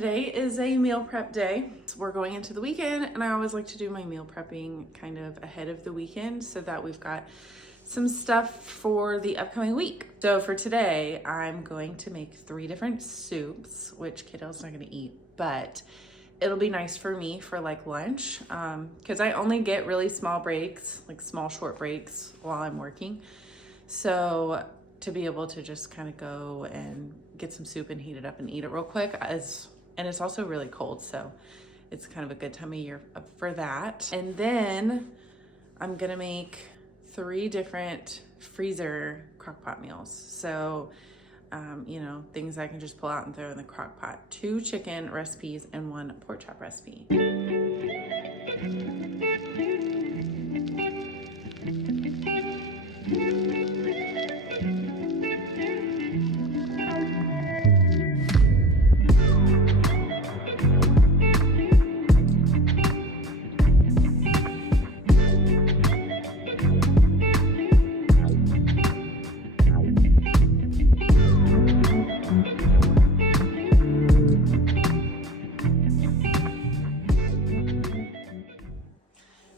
Today is a meal prep day. We're going into the weekend and I always like to do my meal prepping kind of ahead of the weekend so that we've got some stuff for the upcoming week. So for today, I'm going to make 3 different soups, which Kiddo's not gonna eat, but it'll be nice for me for like lunch because I only get really small breaks, like small short breaks while I'm working. So to be able to just kind of go and get some soup and heat it up and eat it real quick and it's also really cold, so it's kind of a good time of year for that. And then I'm gonna make 3 different freezer crock pot meals. So, you know, things I can just pull out and throw in the crock pot. 2 chicken recipes and 1 pork chop recipe.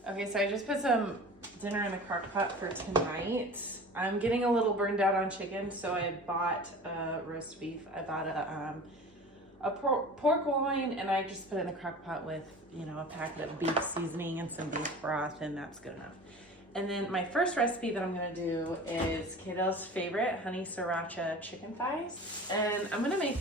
Okay, so I just put some dinner in the crock pot for tonight. I'm getting a little burned out on chicken, so I bought roast beef. I bought a pork loin, and I just put it in the crock pot with, you know, a packet of beef seasoning and some beef broth, and that's good enough. And then my first recipe that I'm gonna do is Kaidale's favorite honey sriracha chicken thighs. And I'm gonna make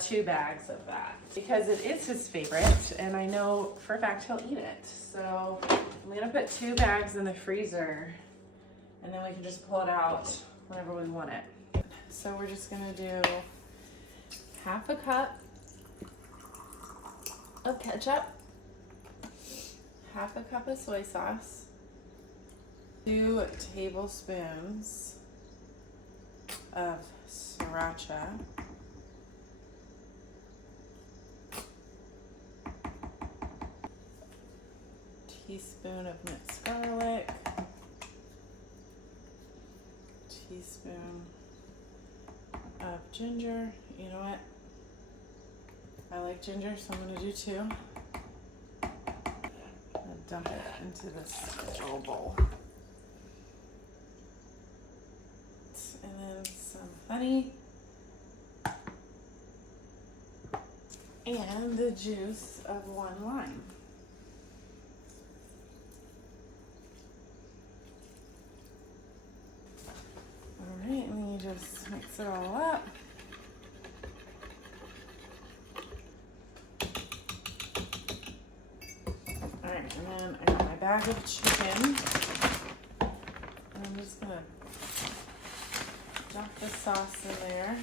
2 bags of that because it is his favorite and I know for a fact he'll eat it. So I'm gonna put 2 bags in the freezer and then we can just pull it out whenever we want it. So we're just gonna do 1/2 cup of ketchup, 1/2 cup of soy sauce, 2 tablespoons of sriracha, teaspoon of minced garlic, teaspoon of ginger. You know what? I like ginger, so I'm gonna do 2. And dump it into this little bowl. And then some honey and the juice of 1 lime. All right, and then you just mix it all up. All right, and then I got my bag of chicken. And I'm just gonna dump the sauce in there.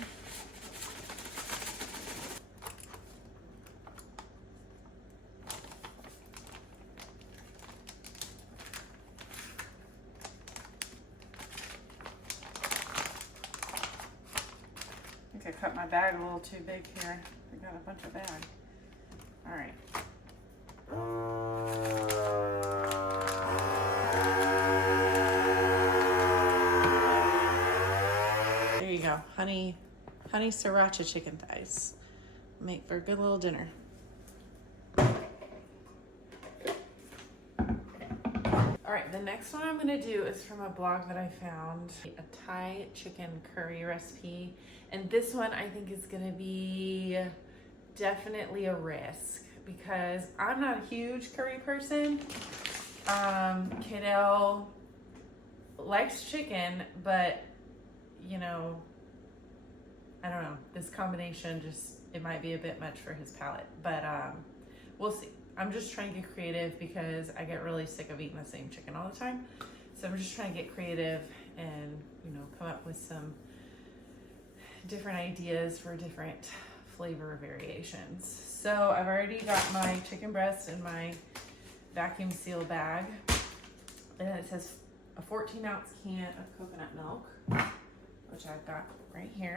I think I cut my bag a little too big here. I got a bunch of bag. All right. There you go, honey sriracha chicken thighs. Make for a good little dinner. All right, the next one I'm gonna do is from a blog that I found, a Thai chicken curry recipe. And this one I think is gonna be definitely a risk because I'm not a huge curry person. Kaidale likes chicken, but you know, I don't know, this combination just, it might be a bit much for his palate, but we'll see. I'm just trying to get creative because I get really sick of eating the same chicken all the time. So I'm just trying to get creative and, you know, come up with some different ideas for different flavor variations. So I've already got my chicken breast in my vacuum seal bag. And it says a 14-ounce can of coconut milk, which I've got right here.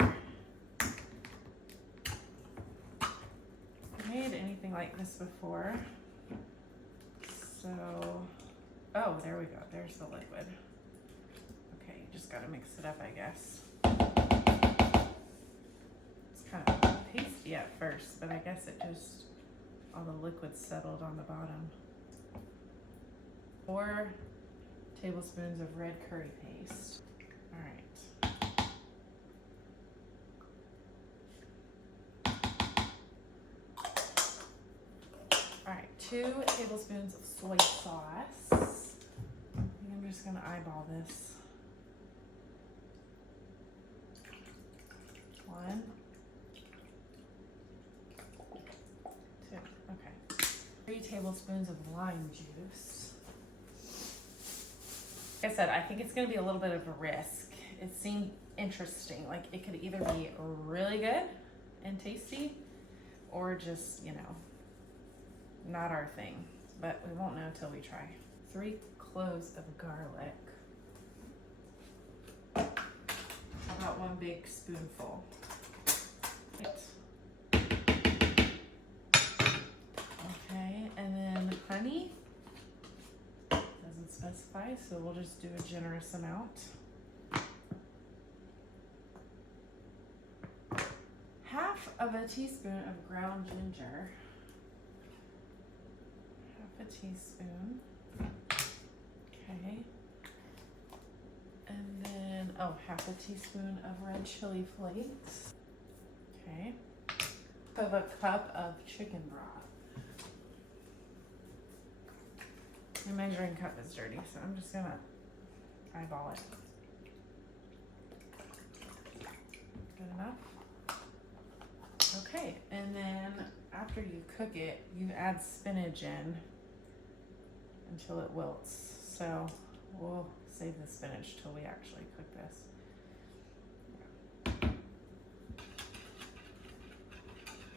I've made anything like this before. So, oh, there we go. There's the liquid. Okay, you just gotta mix it up, I guess. It's kind of pasty. tasty at first, but I guess it just, all the liquid settled on the bottom. 4 tablespoons of red curry paste. All right. All right, 2 tablespoons of soy sauce. I think I'm just gonna eyeball this. 1, 2, okay. 3 tablespoons of lime juice. Like I said, I think it's gonna be a little bit of a risk. It seemed interesting. Like it could either be really good and tasty or just, you know, not our thing. But we won't know till we try. 3 cloves of garlic. How about 1 big spoonful? Okay, and then honey. Doesn't specify, so we'll just do a generous amount. Half of a teaspoon of ground ginger. Half a teaspoon. Okay. And then, oh, half a teaspoon of red chili flakes. Okay. Of a cup of chicken broth. My measuring cup is dirty, so I'm just gonna eyeball it. Good enough? Okay, and then after you cook it, you add spinach in until it wilts. So we'll save the spinach till we actually cook this.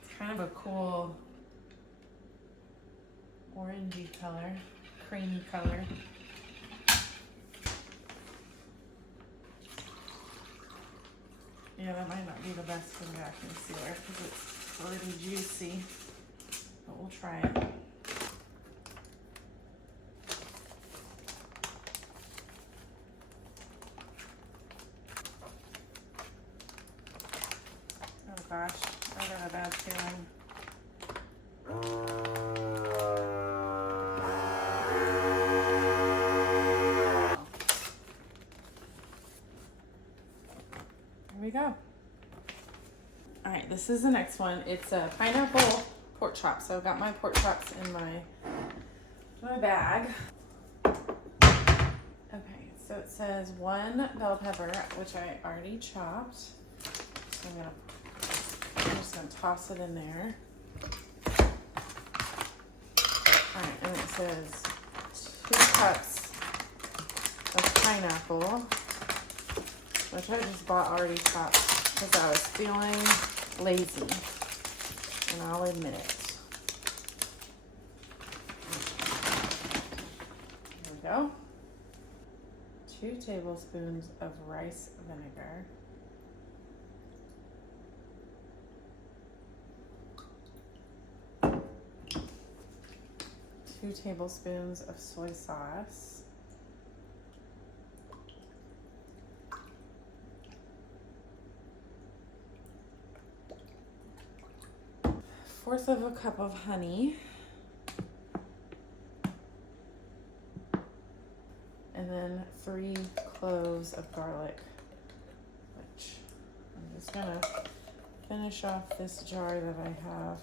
It's kind of a cool orangey color, creamy color. Yeah, that might not be the best for the vacuum sealer because it's already juicy, but we'll try it. Oh gosh, I got a bad feeling. Here we go. All right, this is the next one. It's a pineapple pork chop. So I've got my pork chops in my bag. Okay, so it says 1 bell pepper, which I already chopped. So I'm just gonna toss it in there. All right, and it says 2 cups of pineapple, which I just bought already chopped because I was feeling lazy, and I'll admit it. There we go. 2 tablespoons of rice vinegar. 2 tablespoons of soy sauce. 1/4 of a cup of honey. And then 3 cloves of garlic, which I'm just gonna finish off this jar that I have.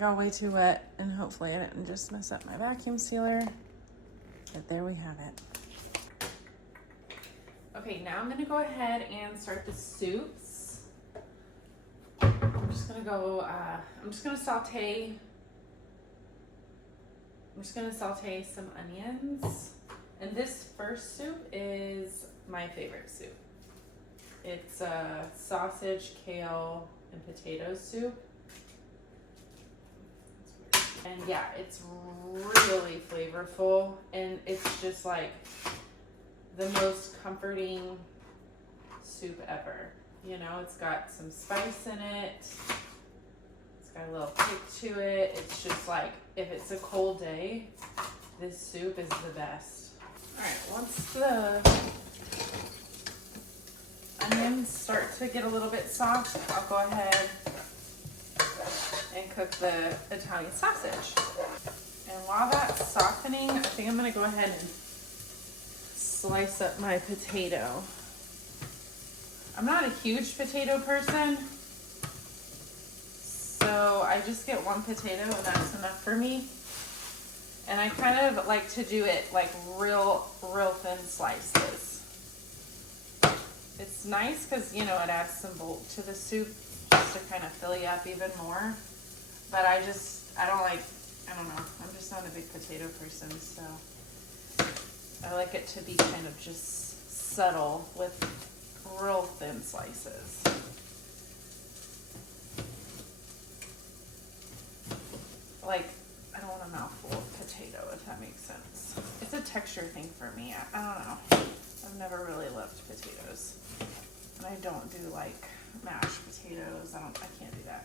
Got way too wet, and hopefully I didn't just mess up my vacuum sealer, but there we have it. Okay, now I'm gonna go ahead and start the soups. I'm just gonna saute some onions, and this first soup is my favorite soup. It's a sausage, kale, and potato soup. And yeah, it's really flavorful, and it's just like the most comforting soup ever. You know, it's got some spice in it. It's got a little kick to it. It's just like, if it's a cold day, this soup is the best. All right, once the onions start to get a little bit soft, I'll go ahead and cook the Italian sausage. And while that's softening, I think I'm gonna go ahead and slice up my potato. I'm not a huge potato person, so I just get one potato and that's enough for me. And I kind of like to do it like real thin slices. It's nice because, you know, it adds some bulk to the soup just to kind of fill you up even more. But I don't know, I'm just not a big potato person, so I like it to be kind of just subtle with real thin slices. Like, I don't want a mouthful of potato, if that makes sense. It's a texture thing for me. I don't know. I've never really loved potatoes. And I don't do like mashed potatoes. I can't do that.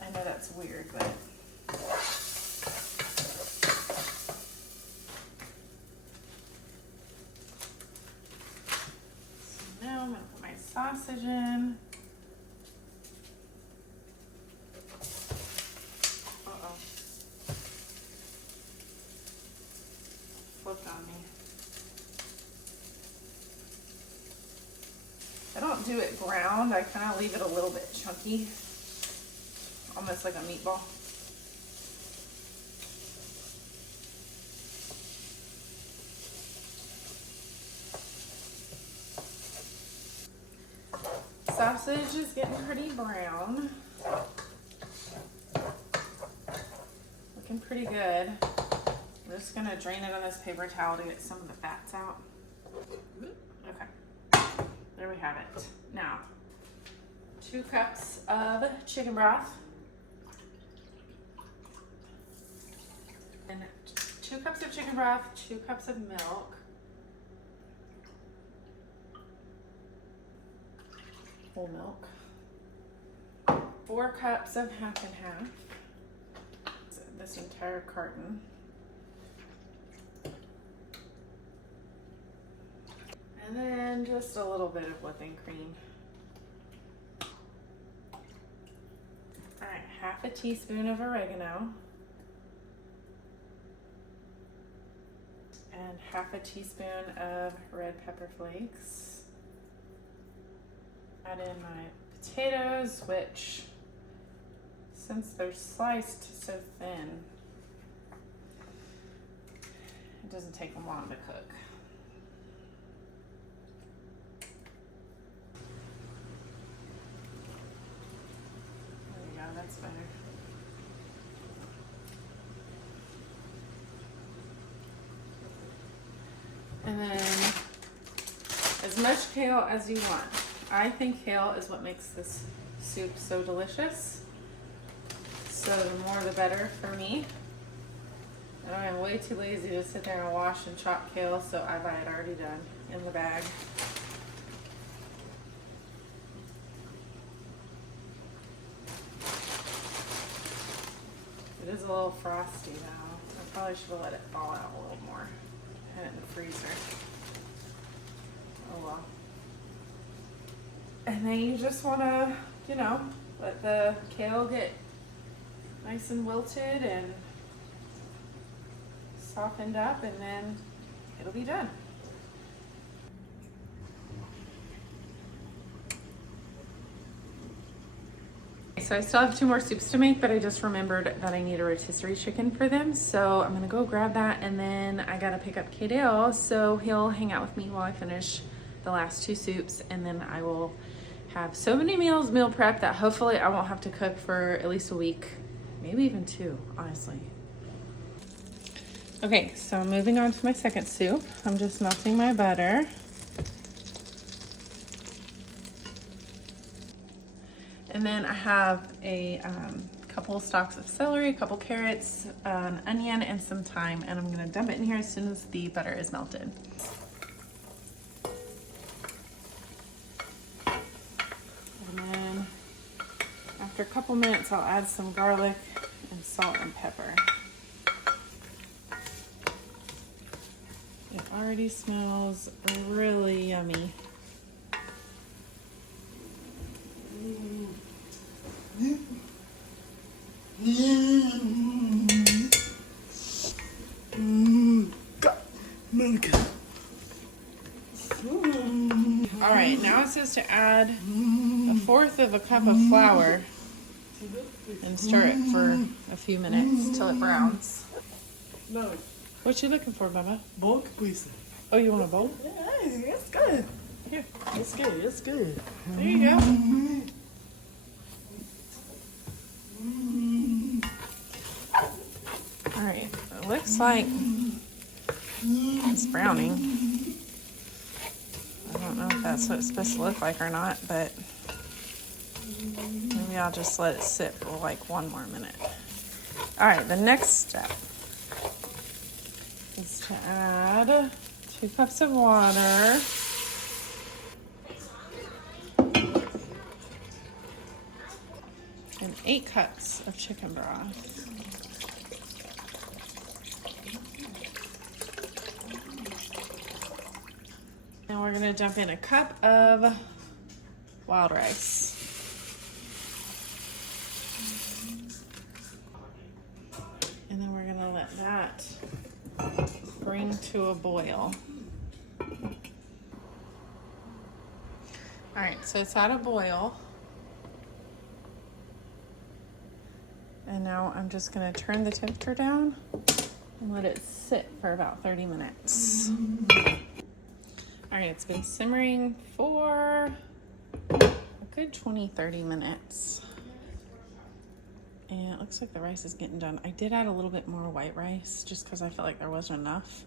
I know that's weird, but so now I'm gonna put my sausage in. Uh-oh. Flipped on me. I don't do it browned. I kind of leave it a little bit chunky, almost like a meatball. Sausage is getting pretty brown. Looking pretty good. I'm just gonna drain it on this paper towel to get some of the fats out. Okay, there we have it. Now, 2 cups of chicken broth. And 2 cups of chicken broth, 2 cups of milk. Whole milk. 4 cups of half and half. This entire carton. And then just a little bit of whipping cream. All right, half a teaspoon of oregano. And half a teaspoon of red pepper flakes. Add in my potatoes, which, since they're sliced so thin, it doesn't take them long to cook. There we go, that's better. And then as much kale as you want. I think kale is what makes this soup so delicious. So the more the better for me. And I'm way too lazy to sit there and wash and chop kale, so I buy it already done in the bag. It is a little frosty now. I probably should have let it thaw out a little more. Had it in the freezer. Oh well. And then you just want to, you know, let the kale get nice and wilted and softened up, and then it'll be done. So I still have 2 more soups to make, but I just remembered that I need a rotisserie chicken for them. So I'm gonna go grab that, and then I gotta pick up Kaidale, so he'll hang out with me while I finish the last 2 soups, and then I will have so many meals meal prep that hopefully I won't have to cook for at least a week, maybe even 2, honestly. Okay, so moving on to my second soup. I'm just melting my butter. And then I have a couple stalks of celery, a couple carrots, an onion, and some thyme, and I'm gonna dump it in here as soon as the butter is melted. after a couple minutes, I'll add some garlic and salt and pepper. It already smells really yummy. All right, now it says to add 1/4 of a cup of flour and stir it for a few minutes till it browns. No. What you looking for, Bubba? Bowl, please. Oh, you want a bowl? Yeah, it's good. Here. It's good. It's good. There you go. All right, it looks like it's browning. I don't know if that's what it's supposed to look like or not, but maybe I'll just let it sit for like 1 more minute. All right, the next step is to add 2 cups of water. And 8 cups of chicken broth. And we're gonna dump in a cup of wild rice. And then we're gonna let that bring to a boil. All right, so it's at a boil. And now I'm just gonna turn the temperature down and let it sit for about 30 minutes. All right, it's been simmering for a good 20-30 minutes. And it looks like the rice is getting done. I did add a little bit more white rice just because I felt like there wasn't enough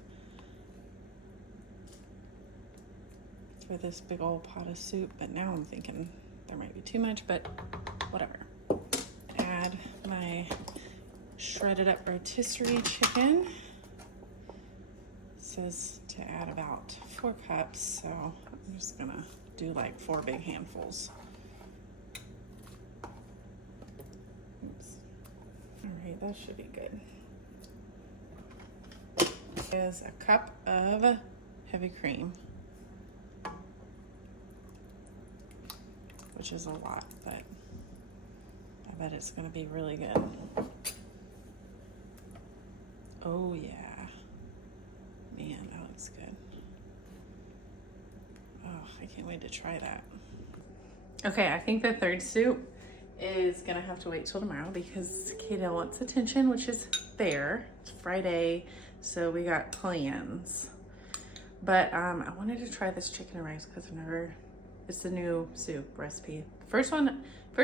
for this big old pot of soup, but now I'm thinking there might be too much, but whatever. Add my shredded up rotisserie chicken. It says to add about 4 cups, so I'm just gonna do like 4 big handfuls. Oops. All right, that should be good. Is a cup of heavy cream, which is a lot, but I bet it's gonna be really good. Oh yeah. Man, that looks good. Oh, I can't wait to try that. Okay, I think the third soup is gonna have to wait till tomorrow because Kaidale wants attention, which is fair. It's Friday, so we got plans. But I wanted to try this chicken and rice because it's the new soup recipe. First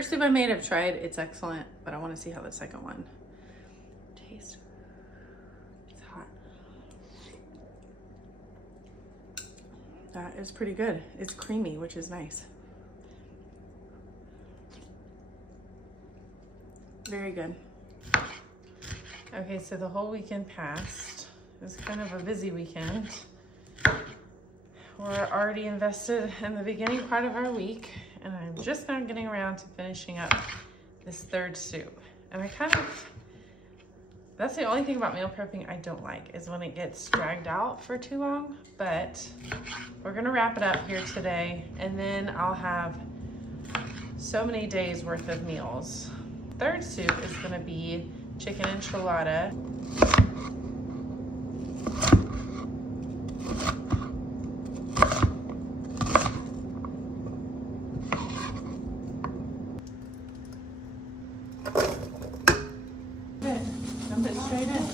soup I made, I've tried, it's excellent, but I wanna see how the second one tastes. It's hot. That is pretty good. It's creamy, which is nice. Very good. Okay, so the whole weekend passed. It was kind of a busy weekend. We're already invested in the beginning part of our week, and I'm just now getting around to finishing up this third soup. And that's the only thing about meal prepping I don't like, is when it gets dragged out for too long. But we're gonna wrap it up here today, and then I'll have so many days worth of meals. Third soup is gonna be chicken enchilada. Dump it straight in.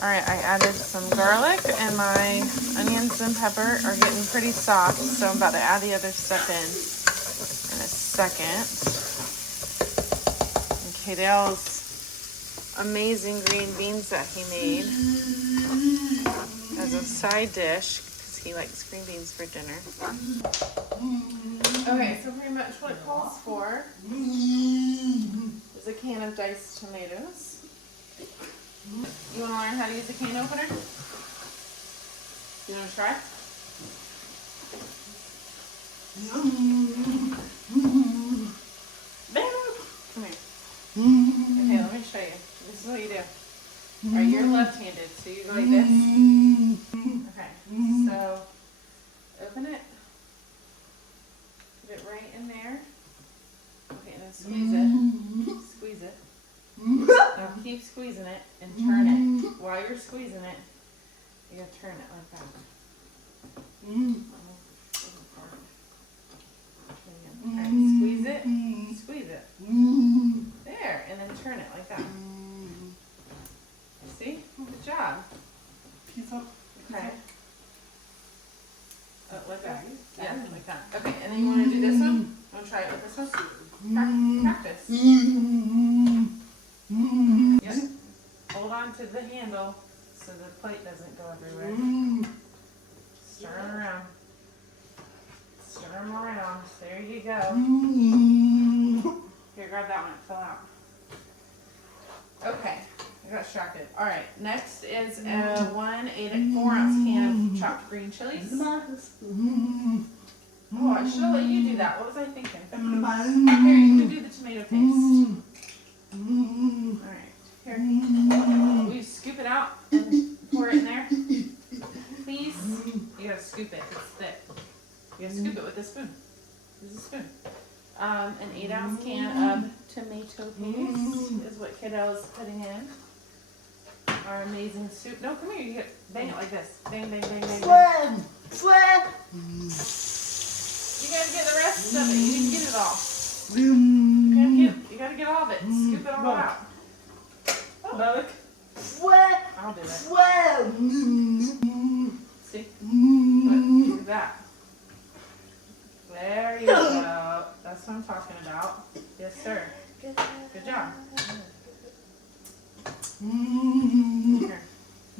All right, I added some garlic, and my onions and pepper are getting pretty soft, so I'm about to add the other stuff in a second. And Kaidale's amazing green beans that he made as a side dish, because he likes green beans for dinner. Okay, so pretty much what it calls for is a can of diced tomatoes. You want to learn how to use a can opener? You want to try? Come here. Okay, let me show you. This is what you do. All right, you're left-handed, so you go like this. Okay, so open it. Put it right in there. Okay, and then squeeze it. Squeeze it. Now keep squeezing it and turn it. While you're squeezing it, you gotta turn it like that. Okay, squeeze it. Squeeze it. There, and then turn it like that. See? Good job. Okay. Like that. Yeah, like that. Okay, and then you want to do this one? Want to try it with this one? Practice. Yep. Hold on to the handle so the plate doesn't go everywhere. Stir them around. Stir them around. There you go. Here, grab that one. It fell out. Okay. I got distracted. All right. Next is a 4-ounce can of chopped green chilies. Oh, I should have let you do that. What was I thinking? Here, you can do the tomato paste. All right. Here. Will you scoop it out and pour it in there? Please? You gotta scoop it. It's thick. You gotta scoop it with a spoon. This is a spoon. An 8-ounce can of tomato paste is what Kaidale is putting in. Our amazing soup. No, come here. You bang it like this. Bang, bang, bang, bang, bang. You gotta get the rest of it. You didn't get it all. You gotta get all of it. Scoop it all out. Oh. I'll do it. See? Look at that. There you go. That's what I'm talking about. Yes, sir. Good job. Here.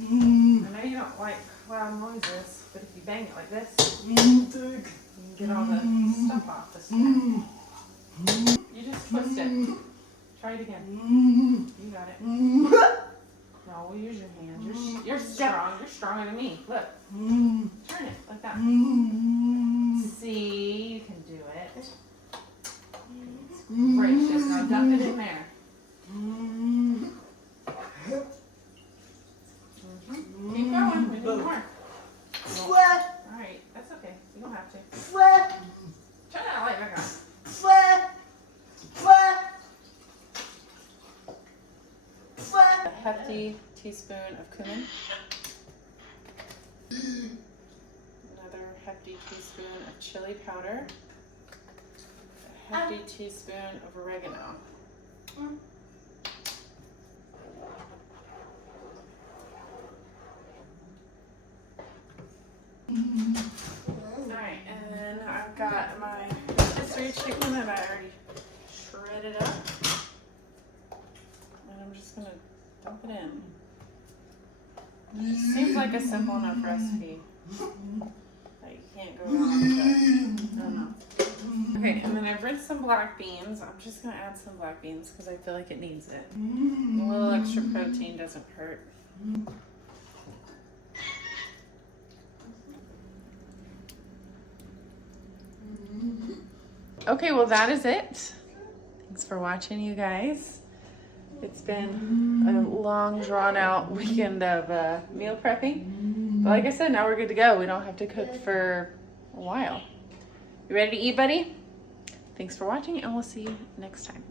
I know you don't like loud noises, but if you bang it like this, you can get all the stuff off the skin. You just twist it. Try it again. You got it. No, we'll use your hands. You're strong. You're stronger than me. Look. Turn it like that. See, you can do it. Gracious. Now dump it in there. Keep going. We need more. Alright, that's okay. You don't have to. Turn that light back on. A hefty teaspoon of cumin. Another hefty teaspoon of chili powder. A hefty teaspoon of oregano. Alright, and then I've got my Sriracha chicken that I already shredded up. And I'm just going to dump it in. It seems like a simple enough recipe that you can't go wrong with it. I don't know. Okay, and then I've rinsed some black beans. I'm just going to add some black beans because I feel like it needs it. A little extra protein doesn't hurt. Okay, well that is it. Thanks for watching, you guys. It's been a long, drawn-out weekend of meal prepping. But like I said, now we're good to go. We don't have to cook for a while. You ready to eat, buddy? Thanks for watching, and we'll see you next time.